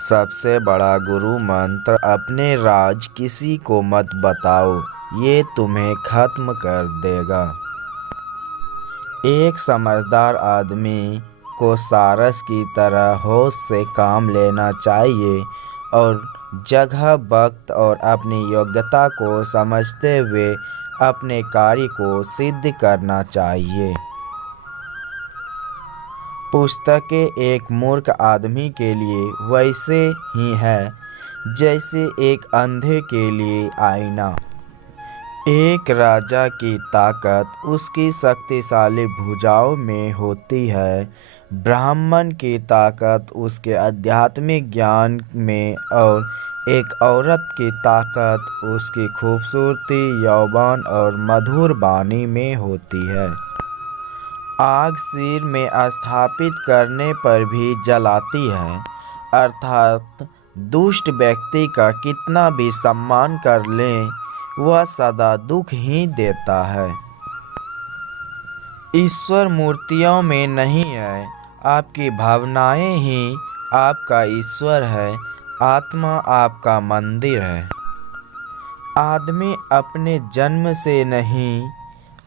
सबसे बड़ा गुरु मंत्र अपने राज किसी को मत बताओ, ये तुम्हें खत्म कर देगा। एक समझदार आदमी को सारस की तरह होश से काम लेना चाहिए और जगह, वक्त और अपनी योग्यता को समझते हुए अपने कार्य को सिद्ध करना चाहिए। पुस्तकें एक मूर्ख आदमी के लिए वैसे ही है जैसे एक अंधे के लिए आईना। एक राजा की ताकत उसकी शक्तिशाली भुजाओं में होती है, ब्राह्मण की ताकत उसके आध्यात्मिक ज्ञान में और एक औरत की ताकत उसकी खूबसूरती, यौवन और मधुर वाणी में होती है। आग सिर में स्थापित करने पर भी जलाती है, अर्थात दुष्ट व्यक्ति का कितना भी सम्मान कर लें, वह सदा दुख ही देता है। ईश्वर मूर्तियों में नहीं है, आपकी भावनाएं ही आपका ईश्वर है, आत्मा आपका मंदिर है। आदमी अपने जन्म से नहीं,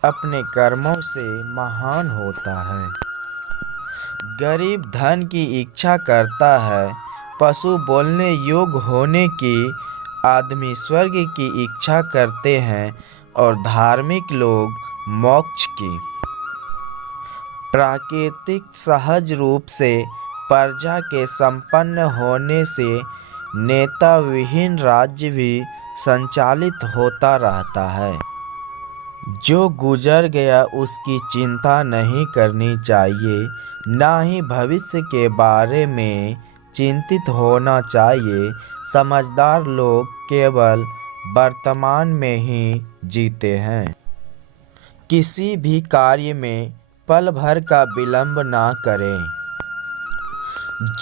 अपने कर्मों से महान होता है। गरीब धन की इच्छा करता है, पशु बोलने योग्य होने की, आदमी स्वर्ग की इच्छा करते हैं और धार्मिक लोग मोक्ष की। प्राकृतिक सहज रूप से प्रजा के संपन्न होने से नेता विहीन राज्य भी संचालित होता रहता है। जो गुजर गया उसकी चिंता नहीं करनी चाहिए, ना ही भविष्य के बारे में चिंतित होना चाहिए। समझदार लोग केवल वर्तमान में ही जीते हैं। किसी भी कार्य में पल भर का विलंब ना करें।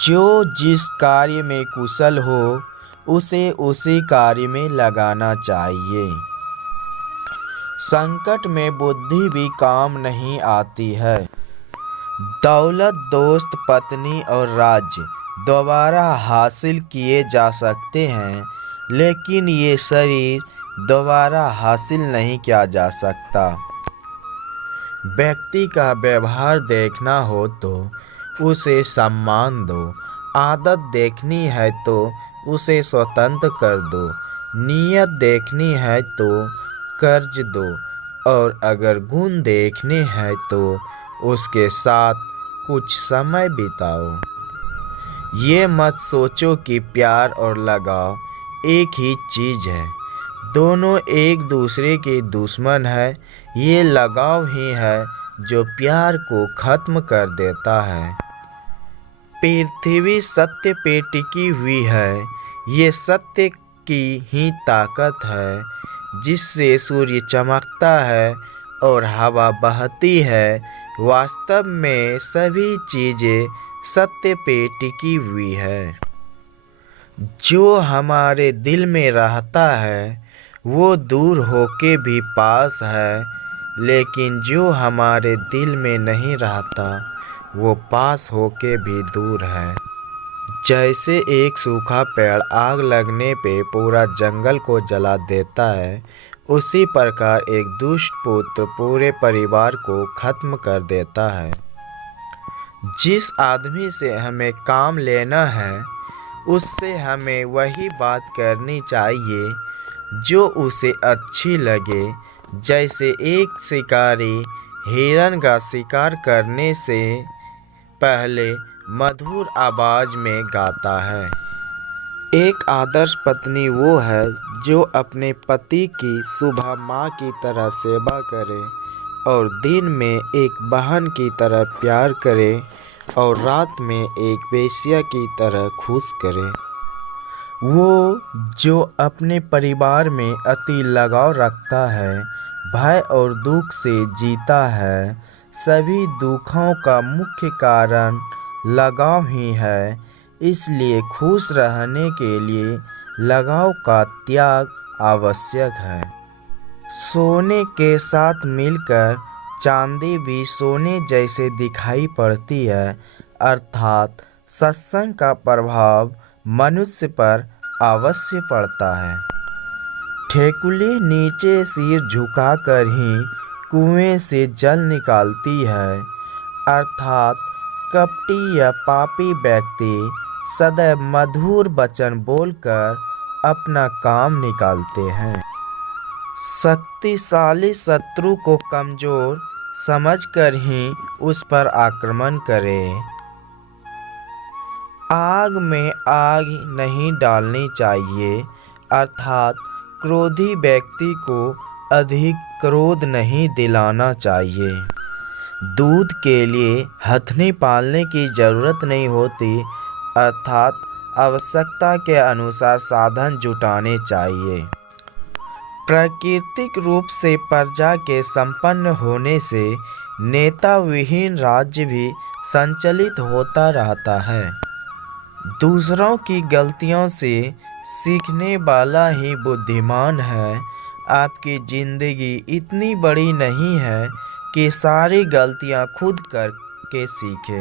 जो जिस कार्य में कुशल हो उसे उसी कार्य में लगाना चाहिए। संकट में बुद्धि भी काम नहीं आती है। दौलत, दोस्त, पत्नी और राज्य दोबारा हासिल किए जा सकते हैं, लेकिन ये शरीर दोबारा हासिल नहीं किया जा सकता। व्यक्ति का व्यवहार देखना हो तो उसे सम्मान दो, आदत देखनी है तो उसे स्वतंत्र कर दो, नीयत देखनी है तो कर्ज दो और अगर गुण देखने हैं तो उसके साथ कुछ समय बिताओ। ये मत सोचो कि प्यार और लगाव एक ही चीज़ है, दोनों एक दूसरे के दुश्मन है। ये लगाव ही है जो प्यार को खत्म कर देता है। पृथ्वी सत्य पे टिकी हुई है, ये सत्य की ही ताकत है जिससे सूर्य चमकता है और हवा बहती है। वास्तव में सभी चीज़ें सत्य पे टिकी हुई है। जो हमारे दिल में रहता है वो दूर होके भी पास है, लेकिन जो हमारे दिल में नहीं रहता वो पास होके भी दूर है। जैसे एक सूखा पेड़ आग लगने पे पूरा जंगल को जला देता है, उसी प्रकार एक दुष्ट पुत्र पूरे परिवार को खत्म कर देता है। जिस आदमी से हमें काम लेना है उससे हमें वही बात करनी चाहिए जो उसे अच्छी लगे। जैसे एक शिकारी हिरन का शिकार करने से पहले मधुर आवाज में गाता है। एक आदर्श पत्नी वो है जो अपने पति की सुबह माँ की तरह सेवा करे और दिन में एक बहन की तरह प्यार करे और रात में एक वेश्या की तरह खुश करे। वो जो अपने परिवार में अति लगाव रखता है, भय और दुख से जीता है। सभी दुखों का मुख्य कारण लगाव ही है, इसलिए खुश रहने के लिए लगाव का त्याग आवश्यक है। सोने के साथ मिलकर चांदी भी सोने जैसे दिखाई पड़ती है, अर्थात सत्संग का प्रभाव मनुष्य पर अवश्य पड़ता है। ठेकुली नीचे सिर झुकाकर ही कुएं से जल निकालती है, अर्थात कपटी या पापी व्यक्ति सदैव मधुर वचन बोलकर अपना काम निकालते हैं। शक्तिशाली शत्रु को कमजोर समझकर ही उस पर आक्रमण करें। आग में आग नहीं डालनी चाहिए, अर्थात क्रोधी व्यक्ति को अधिक क्रोध नहीं दिलाना चाहिए। दूध के लिए हथनी पालने की जरूरत नहीं होती, अर्थात आवश्यकता के अनुसार साधन जुटाने चाहिए। प्राकृतिक रूप से प्रजा के संपन्न होने से नेता विहीन राज्य भी संचालित होता रहता है। दूसरों की गलतियों से सीखने वाला ही बुद्धिमान है। आपकी ज़िंदगी इतनी बड़ी नहीं है कि सारी गलतियां खुद करके सीखें।